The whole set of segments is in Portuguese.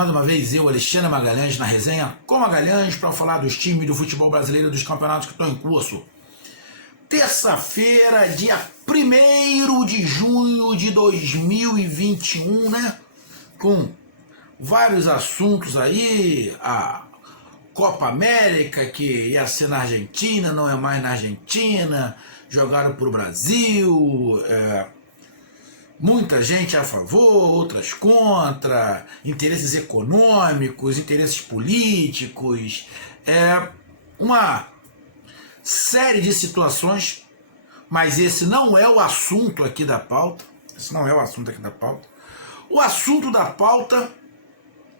mais uma vez eu, Alexandre Magalhães, na resenha com Magalhães, para falar dos times do futebol brasileiro, dos campeonatos que estão em curso. Terça-feira, dia 1º de junho de 2021, né? Com vários assuntos aí, a Copa América, que ia ser na Argentina, não é mais na Argentina, jogaram para o Brasil, muita gente a favor, outras contra, interesses econômicos, interesses políticos, uma série de situações, mas esse não é o assunto aqui da pauta. Esse não é o assunto aqui da pauta. O assunto da pauta,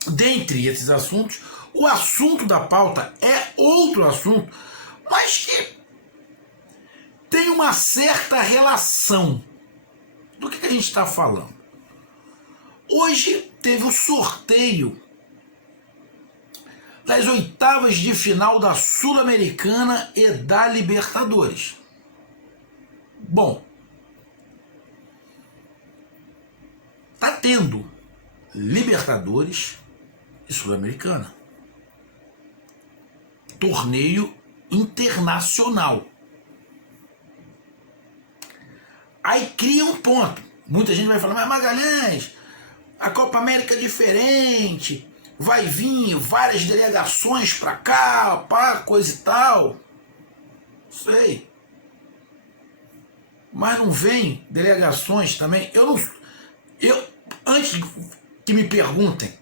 dentre esses assuntos, o assunto da pauta é outro assunto, mas que tem uma certa relação. Do que a gente está falando? Hoje teve o sorteio das oitavas de final da Sul-Americana e da Libertadores. Bom, tá tendo Libertadores e Sul-Americana. Torneio internacional. Aí cria um ponto. Muita gente vai falar, mas Magalhães, a Copa América é diferente, vai vir várias delegações pra cá, pá, coisa e tal. Sei. Mas não vem delegações também. Antes que me perguntem,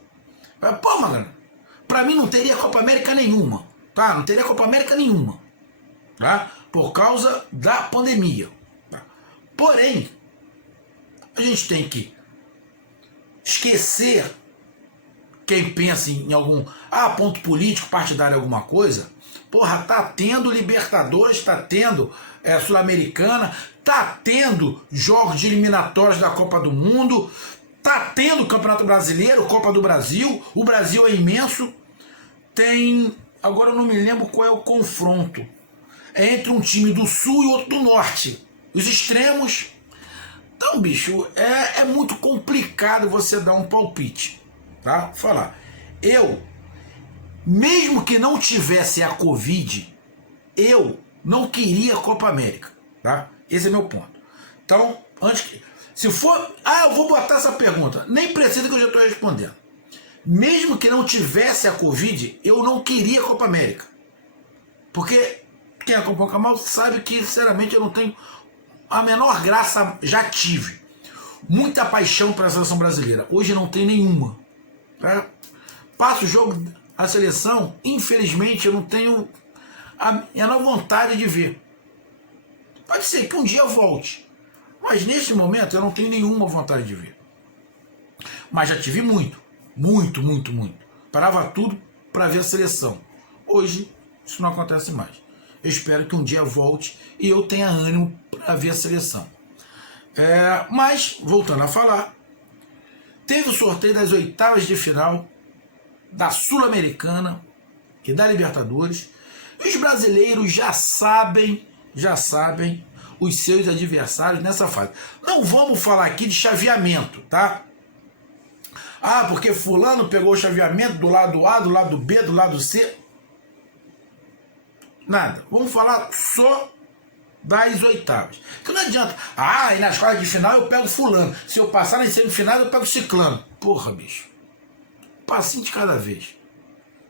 pô, Magalhães, pra mim não teria Copa América nenhuma, tá? Não teria Copa América nenhuma, tá? Por causa da pandemia. Porém, a gente tem que esquecer, quem pensa em algum ponto político, partidário, alguma coisa. Porra, tá tendo Libertadores, tá tendo Sul-Americana, tá tendo jogos de eliminatórios da Copa do Mundo, tá tendo Campeonato Brasileiro, Copa do Brasil, o Brasil é imenso. Tem, agora eu não me lembro qual é o confronto, é entre um time do Sul e outro do Norte. Os extremos. Então, bicho, é muito complicado você dar um palpite, tá? Vou falar. Eu, mesmo que não tivesse a Covid, eu não queria a Copa América, tá? Esse é meu ponto. Então, se for... eu vou botar essa pergunta. Nem precisa que eu já estou respondendo. Mesmo que não tivesse a Covid, eu não queria a Copa América. Porque quem acompanha o canal sabe que, sinceramente, eu não tenho a menor graça. Já tive muita paixão pela seleção brasileira, hoje não tem nenhuma, tá? Passo o jogo, a seleção, infelizmente eu não tenho a menor vontade de ver. Pode ser que um dia eu volte, mas neste momento eu não tenho nenhuma vontade de ver. Mas já tive muito. Parava tudo para ver a seleção. Hoje isso não acontece mais. Eu espero que um dia volte e eu tenha ânimo para ver a seleção. Mas, voltando a falar, teve o sorteio das oitavas de final da Sul-Americana e da Libertadores. E os brasileiros já sabem os seus adversários nessa fase. Não vamos falar aqui de chaveamento, tá? Porque fulano pegou o chaveamento do lado A, do lado B, do lado C. Nada. Vamos falar só das oitavas. Que não adianta. E nas quartas de final eu pego fulano. Se eu passar nas semifinais eu pego ciclano. Porra, bicho. Passinho de cada vez.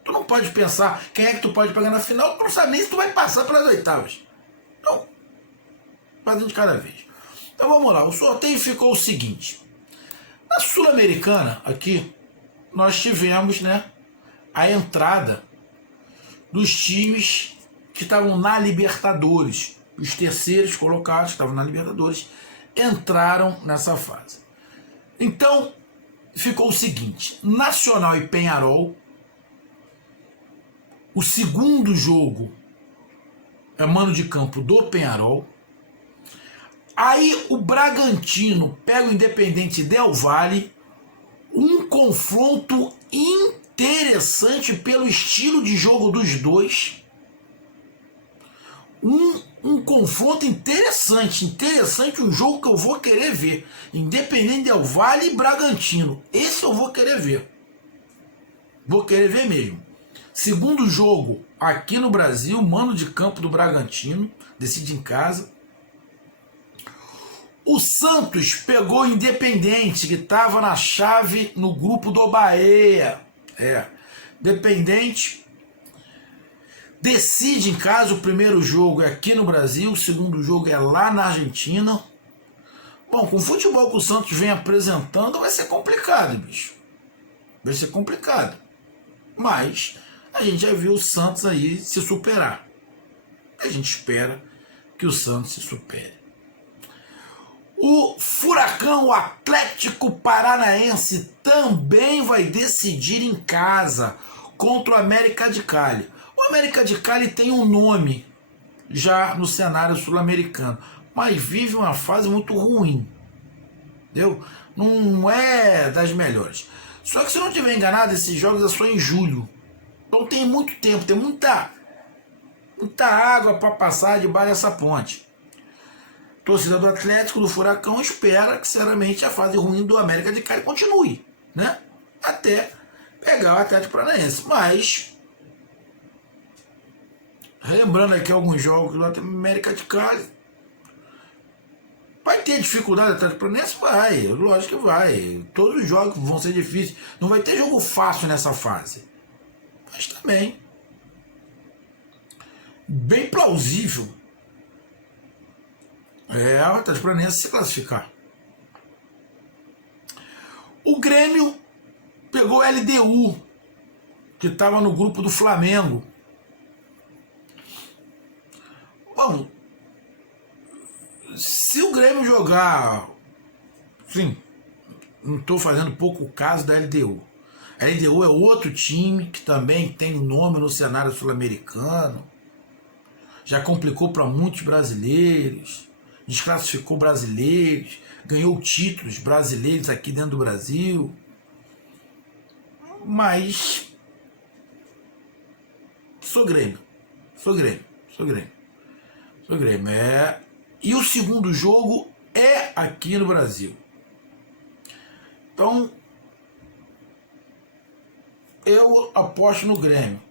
Tu não pode pensar quem é que tu pode pegar na final. Tu não sabe nem se tu vai passar pelas oitavas. Então, passinho de cada vez. Então vamos lá. O sorteio ficou o seguinte. Na Sul-Americana, aqui, nós tivemos, né, a entrada dos times que estavam na Libertadores. Os terceiros colocados, que estavam na Libertadores, entraram nessa fase. Então, ficou o seguinte: Nacional e Peñarol. O segundo jogo é mano de campo do Peñarol. Aí o Bragantino pega o Independente Del Valle. Um confronto interessante pelo estilo de jogo dos dois. Um confronto interessante, um jogo que eu vou querer ver. Independente Del Valle e Bragantino. Esse eu vou querer ver. Vou querer ver mesmo. Segundo jogo aqui no Brasil, mano de campo do Bragantino, decide em casa. O Santos pegou o Independente, que estava na chave no grupo do Bahia. Independente decide em casa. O primeiro jogo é aqui no Brasil, o segundo jogo é lá na Argentina. Bom, com o futebol que o Santos vem apresentando, vai ser complicado, bicho. Vai ser complicado. Mas a gente já viu o Santos aí se superar. A gente espera que o Santos se supere. O Furacão, o Atlético Paranaense, também vai decidir em casa contra o América de Cali. O América de Cali tem um nome já no cenário sul-americano, mas vive uma fase muito ruim. Entendeu? Não é das melhores. Só que, se eu não estiver enganado, esses jogos é só em julho. Então tem muito tempo, tem muita água para passar debaixo dessa ponte. Torcida do Atlético, do Furacão, espera que, sinceramente, a fase ruim do América de Cali continue, né? Até pegar o Atlético Paranaense. Mas, lembrando aqui alguns jogos do América de Cali, vai ter dificuldade do Atlético Paranaense? Vai, lógico que vai. Todos os jogos vão ser difíceis. Não vai ter jogo fácil nessa fase. Mas também, bem plausível o Atlético Paranaense se classificar. O Grêmio pegou o LDU, que estava no grupo do Flamengo. Bom, se o Grêmio jogar... Sim, não estou fazendo pouco caso da LDU. A LDU é outro time que também tem nome no cenário sul-americano. Já complicou para muitos brasileiros. Desclassificou brasileiros, ganhou títulos brasileiros aqui dentro do Brasil, mas sou Grêmio. E o segundo jogo é aqui no Brasil. Então, eu aposto no Grêmio.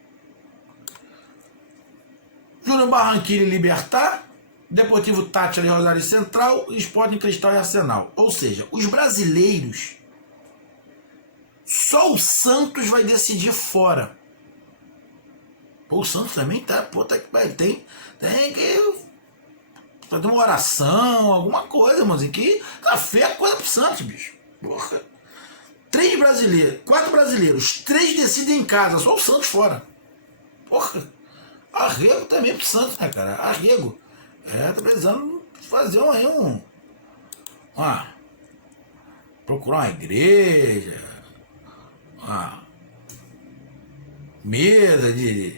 Júnior Barranquilla e Libertad, Deportivo Táchira e Rosário Central, Sporting Cristal e Arsenal. Ou seja, os brasileiros, só o Santos vai decidir fora. Pô, o Santos também tem que fazer uma oração, alguma coisa, mas que tá feia a coisa pro Santos, bicho. Porra. 4 brasileiros, 3 decidem em casa, só o Santos fora. Porra. Arrego também pro Santos, né, cara? Arrego. Tá precisando fazer procurar uma igreja, uma mesa de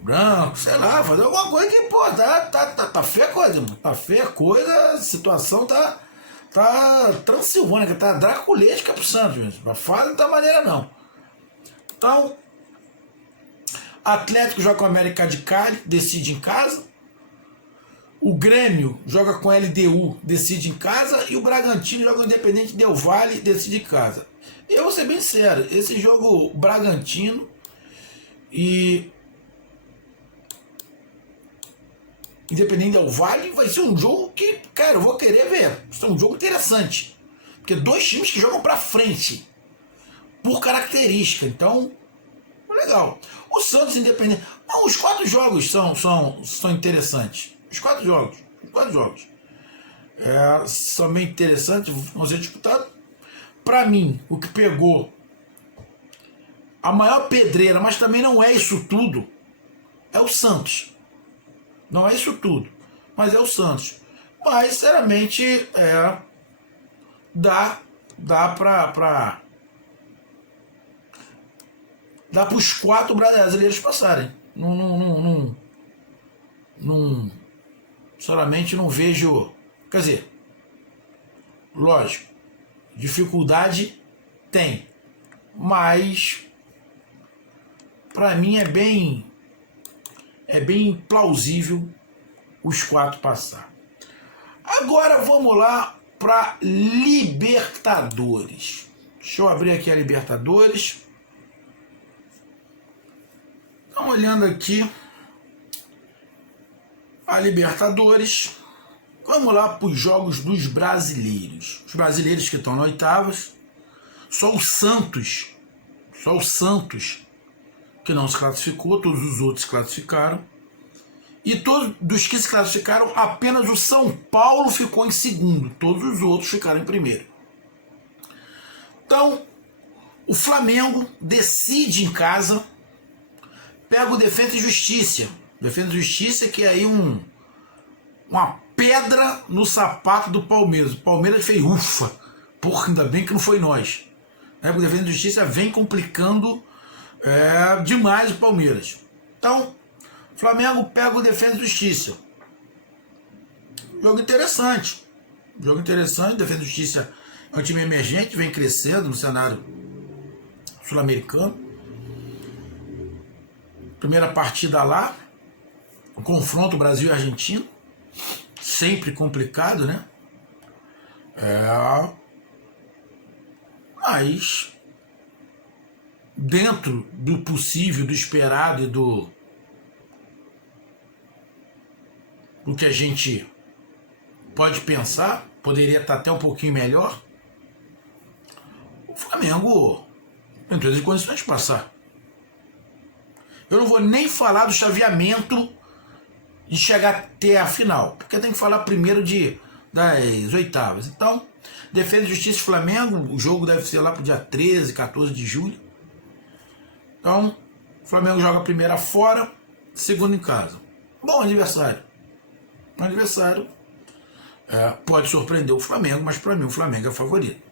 branco, sei lá, fazer alguma coisa que, pô, tá feia a coisa, mano. Tá feia a coisa, a situação tá transilvânica, tá draculesca pro Santos, mesmo. Não fala da maneira, não. Então, Atlético joga com a América de Cali, decide em casa. O Grêmio joga com a LDU, decide em casa. E o Bragantino joga com o Independente Del Valle, decide em casa. E eu vou ser bem sério, esse jogo Bragantino e Independente Del Valle vai ser um jogo que, cara, eu vou querer ver. Vai ser um jogo interessante. Porque 2 times que jogam pra frente, por característica. Então, legal. O Santos Independente... Não, os 4 jogos são interessantes. Os 4 jogos. São bem interessantes, vão ser disputados. Para mim, o que pegou a maior pedreira, mas também não é isso tudo, é o Santos. Não é isso tudo, mas é o Santos. Mas, sinceramente, dá para os 4 brasileiros passarem. Sinceramente, não vejo... Quer dizer, lógico, dificuldade tem, mas para mim é bem plausível os 4 passar. Agora vamos lá para Libertadores. Deixa eu abrir aqui a Libertadores. olhando aqui a Libertadores. Vamos lá para os jogos dos brasileiros. Os brasileiros que estão na oitavas. Só o Santos que não se classificou, todos os outros se classificaram. E todos dos que se classificaram, apenas o São Paulo ficou em segundo. Todos os outros ficaram em primeiro. Então, o Flamengo decide em casa, pega o Defensa e Justiça. Defensa e Justiça que é aí uma pedra no sapato do Palmeiras. O Palmeiras fez ufa. Porra, ainda bem que não foi nós. Porque o Defensa e Justiça vem complicando demais o Palmeiras. Então, o Flamengo pega o Defensa e Justiça. Jogo interessante. Defensa e Justiça é um time emergente, vem crescendo no cenário sul-americano. Primeira partida lá, o confronto Brasil e Argentina. Sempre complicado, né? Mas dentro do possível, do esperado e do que a gente pode pensar, poderia estar até um pouquinho melhor. O Flamengo tem todas as condições de passar. Eu não vou nem falar do chaveamento de chegar até a final, porque tem que falar primeiro das oitavas. Então, Defesa e Justiça e Flamengo, o jogo deve ser lá para o dia 13, 14 de julho. Então, o Flamengo joga a primeira fora, segunda em casa. Bom adversário. Um adversário pode surpreender o Flamengo, mas para mim o Flamengo é o favorito.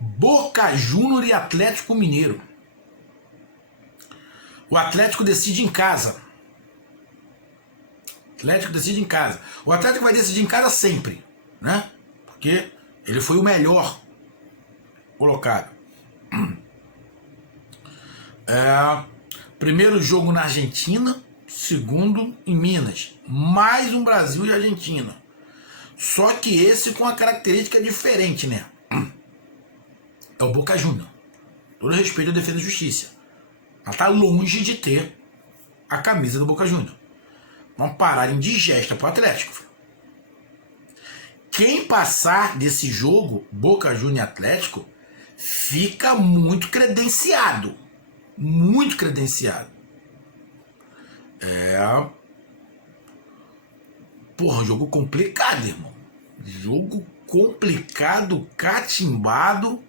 Boca Juniors e Atlético Mineiro. O Atlético decide em casa. O Atlético vai decidir em casa sempre, né? Porque ele foi o melhor colocado. Primeiro jogo na Argentina, segundo em Minas. Mais um Brasil e Argentina. Só que esse com uma característica diferente, né? É o Boca Juniors. Todo respeito à Defesa e Justiça. Ela está longe de ter a camisa do Boca Juniors. Vamos parar indigesta para o Atlético. Quem passar desse jogo, Boca Juniors e Atlético, fica muito credenciado. Muito credenciado. Porra, jogo complicado, irmão. Jogo complicado, catimbado.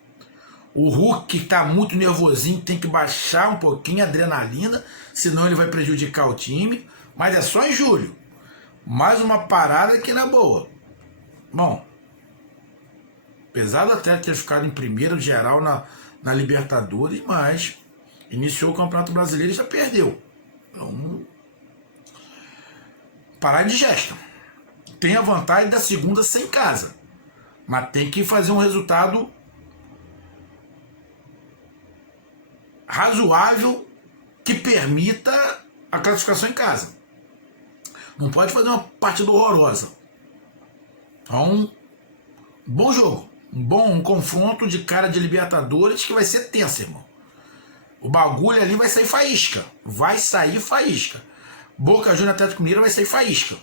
O Hulk tá muito nervosinho, tem que baixar um pouquinho a adrenalina, senão ele vai prejudicar o time. Mas é só em julho. Mais uma parada aqui na boa. Bom, apesar do Atlético ter ficado em primeiro geral na Libertadores, mas iniciou o Campeonato Brasileiro e já perdeu. Então, parar de gesta. Tem a vantagem da segunda sem casa, mas tem que fazer um resultado razoável que permita a classificação em casa. Não pode fazer uma partida horrorosa. Então, bom jogo. Um confronto de cara de Libertadores que vai ser tenso, irmão. O bagulho ali vai sair faísca. Boca Juniors Atlético Mineiro vai sair faísca.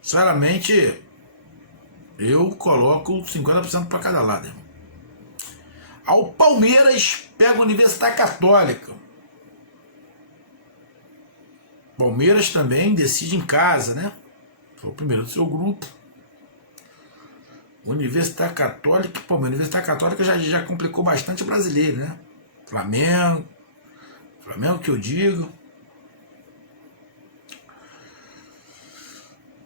Sinceramente, eu coloco 50% para cada lado, irmão. Ao Palmeiras pega a Universidade Católica. Palmeiras também decide em casa, né? Foi o primeiro do seu grupo. Universidade Católica, Palmeiras. Universidade Católica já complicou bastante o brasileiro, né? Flamengo que eu digo.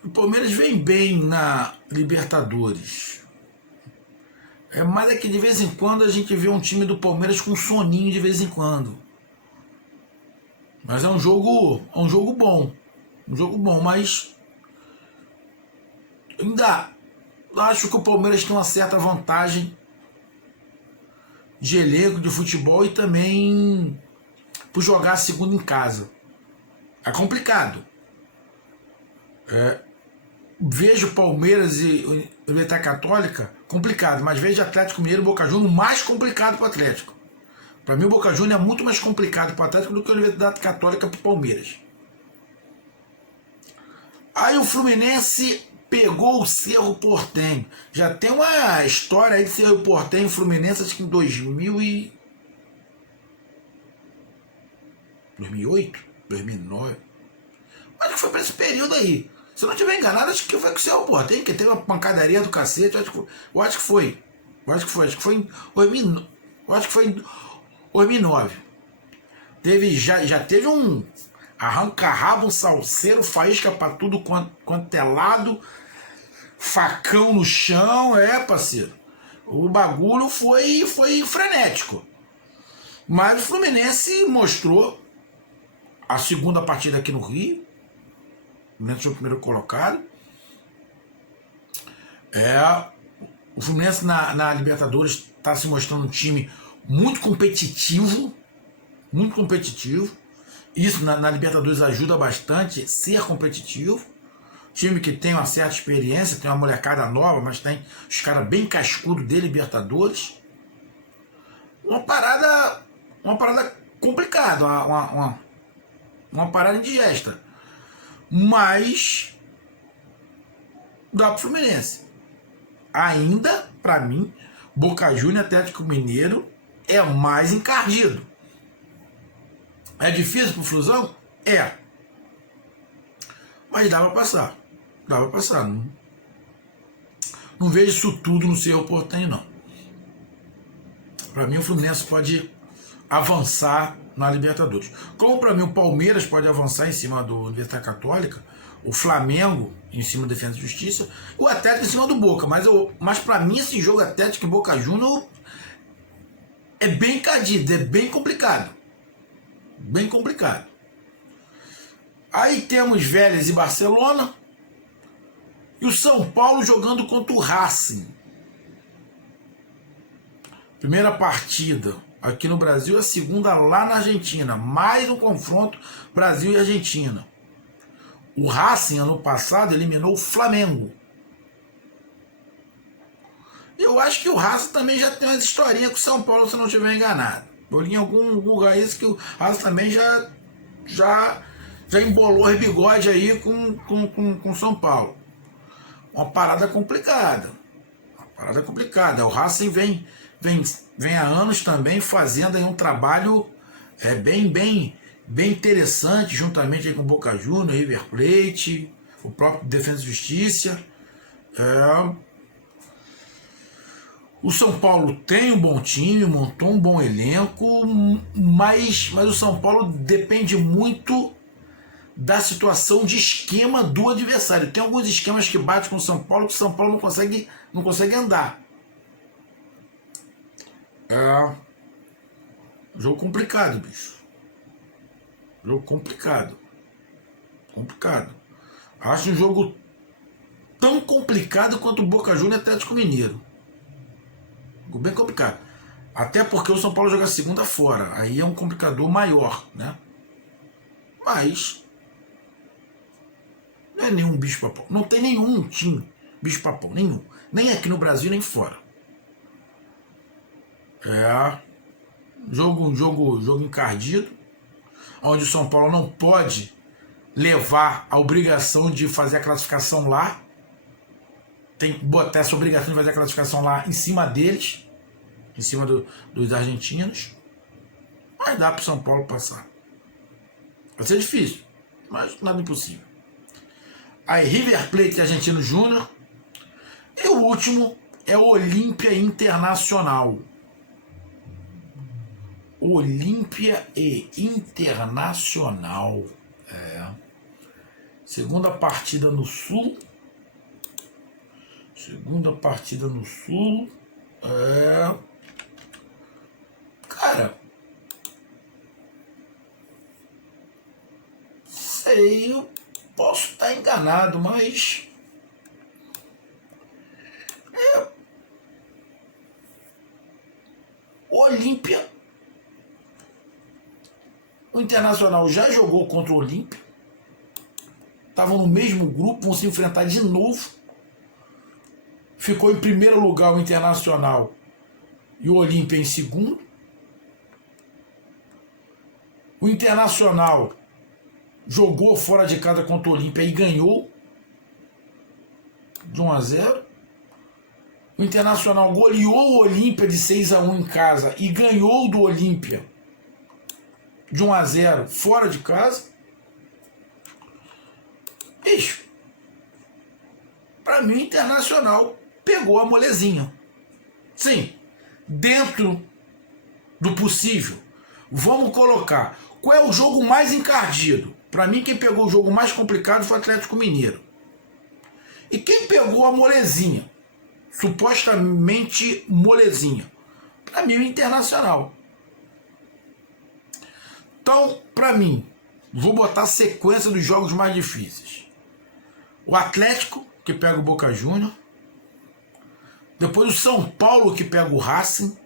O Palmeiras vem bem na Libertadores. Mas é que de vez em quando a gente vê um time do Palmeiras com soninho de vez em quando. Mas é um jogo bom. Mas ainda acho que o Palmeiras tem uma certa vantagem de elenco, de futebol e também por jogar a segunda em casa. É complicado. vejo Palmeiras e Universidade Católica complicado, mas vejo Atlético Mineiro e Boca Juniors mais complicado para o Atlético. Para mim o Boca Juniors é muito mais complicado para o Atlético do que a Universidade Católica para o Palmeiras. Aí o Fluminense pegou o Cerro Porteño. Já tem uma história aí de Cerro Porteño e Fluminense, acho que em 2008, 2009. Acho que foi para esse período aí. Se eu não estiver enganado, acho que foi com o Cerro Porteño, que teve uma pancadaria do cacete. Eu acho que foi em 2009. Eu acho que foi em 2009. Já teve um arranca-rabo, um salseiro, faísca pra tudo quanto é lado, facão no chão, parceiro. O bagulho foi frenético. Mas o Fluminense mostrou a segunda partida aqui no Rio. O Fluminense foi o primeiro colocado. O Fluminense na Libertadores está se mostrando um time muito competitivo. Muito competitivo. Isso na Libertadores ajuda bastante ser competitivo. Time que tem uma certa experiência, tem uma molecada nova, mas tem os caras bem cascudos de Libertadores. Uma parada complicada, uma parada indigesta. Mas dá pro Fluminense. Ainda, para mim, Boca Juniors e Atlético Mineiro é mais encardido. É difícil pro Flusão? É. Mas dá pra passar. Dá pra passar. Não vejo isso tudo no Cerro Porteño, não. Para mim o Fluminense pode avançar na Libertadores. Como para mim o Palmeiras pode avançar em cima do Universidade Católica, o Flamengo em cima do Defensa e Justiça, o Atlético em cima do Boca. Mas para mim esse jogo Atlético e Boca Juniors é bem encardido, é bem complicado. Bem complicado. Aí temos Vélez e Barcelona. E o São Paulo jogando contra o Racing. Primeira partida aqui no Brasil, a segunda lá na Argentina. Mais um confronto Brasil e Argentina. O Racing, ano passado, eliminou o Flamengo. Eu acho que o Racing também já tem umas historinhas com o São Paulo, se eu não estiver enganado. Eu li em algum lugar isso que o Racing também já embolou os bigodes aí com São Paulo. Uma parada complicada. O Racing vem há anos também fazendo aí um trabalho bem interessante, juntamente aí com o Boca Juniors, River Plate, o próprio Defensa e Justiça. O São Paulo tem um bom time, montou um bom elenco, mas o São Paulo depende muito da situação de esquema do adversário. Tem alguns esquemas que batem com o São Paulo que o São Paulo não consegue andar. Jogo complicado, bicho. Jogo complicado. Acho um jogo tão complicado quanto o Boca Juniors e Atlético Mineiro. Jogo bem complicado. Até porque o São Paulo joga segunda fora. Aí é um complicador maior, né? Mas não é nenhum bicho-papão. Não tem nenhum time bicho-papão. Nenhum. Nem aqui no Brasil, nem fora. Jogo encardido. Onde o São Paulo não pode levar a obrigação de fazer a classificação lá. Tem que botar essa obrigação de fazer a classificação lá em cima deles. Em cima dos argentinos. Mas dá para o São Paulo passar. Vai ser difícil. Mas nada impossível. Aí River Plate e Argentino Júnior. E o último é o Olímpia Internacional. Olímpia e Internacional. Segunda partida no Sul. Cara, sei, eu posso estar enganado, mas Olímpia. O Internacional já jogou contra o Olímpia. estavam no mesmo grupo, vão se enfrentar de novo. Ficou em primeiro lugar o Internacional e o Olímpia em segundo. O Internacional jogou fora de casa contra o Olímpia e ganhou de 1-0. O Internacional goleou o Olímpia de 6-1 em casa e ganhou do Olímpia de 1-0 fora de casa. Bicho, para mim o Internacional pegou a molezinha. Sim, dentro do possível. Vamos colocar, qual é o jogo mais encardido? Para mim quem pegou o jogo mais complicado foi o Atlético Mineiro. E quem pegou a molezinha? Supostamente molezinha. Para mim o Internacional. Então, para mim, vou botar a sequência dos jogos mais difíceis. O Atlético, que pega o Boca Juniors. Depois o São Paulo, que pega o Racing.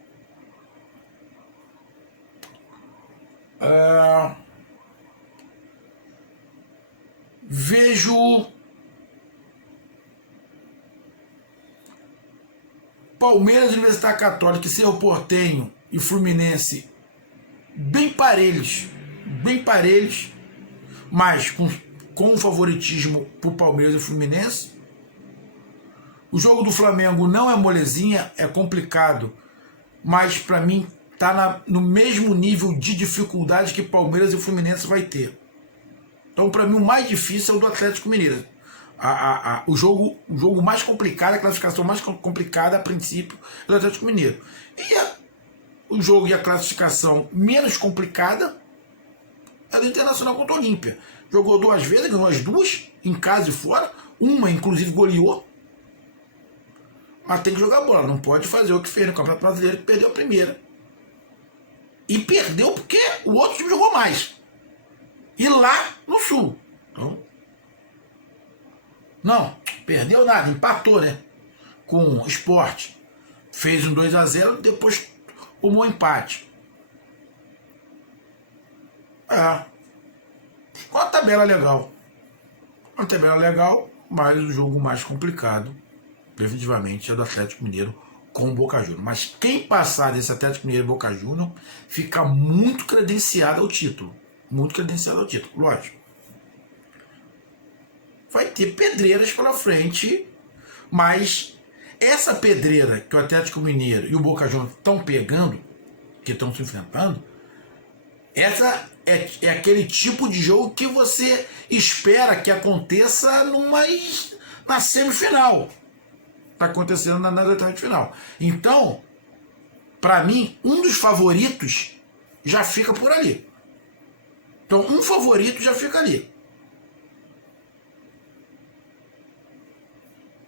Vejo Palmeiras, Universidade Católica, Cerro Porteño e Fluminense bem parelhos, mas com favoritismo para o Palmeiras e Fluminense. O jogo do Flamengo não é molezinha, é complicado, mas para mim está no mesmo nível de dificuldade que Palmeiras e Fluminense vai ter. Então, para mim, o mais difícil é o do Atlético Mineiro. O jogo mais complicado, a classificação mais complicada, a princípio, é o Atlético Mineiro. E o jogo e a classificação menos complicada é do Internacional contra o Olímpia. Jogou 2 vezes, ganhou as 2, em casa e fora. Uma, inclusive, goleou. Mas tem que jogar bola, não pode fazer o que fez no Campeonato Brasileiro, que perdeu a primeira. E perdeu porque o outro time jogou mais. E lá no Sul. Então, não, perdeu nada, empatou, né? Com o Sport. Fez um 2-0, depois tomou empate. Uma tabela legal. Uma tabela legal, mas o jogo mais complicado, definitivamente, é do Atlético Mineiro com o Boca Juniors. Mas quem passar desse Atlético Mineiro e Boca Juniors fica muito credenciado ao título. Muito credenciado ao título, lógico. Vai ter pedreiras pela frente, mas essa pedreira que o Atlético Mineiro e o Boca Juniors estão pegando, que estão se enfrentando, essa é aquele tipo de jogo que você espera que aconteça na semifinal. Está acontecendo na oitava de final. Então, para mim, um dos favoritos já fica por ali. Então, um favorito já fica ali.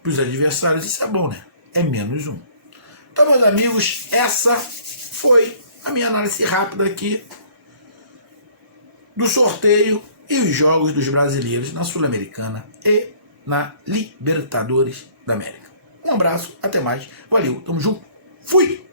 Para os adversários, isso é bom, né? É menos um. Então, meus amigos, essa foi a minha análise rápida aqui do sorteio e os jogos dos brasileiros na Sul-Americana e na Libertadores da América. Um abraço, até mais, valeu, tamo junto, fui!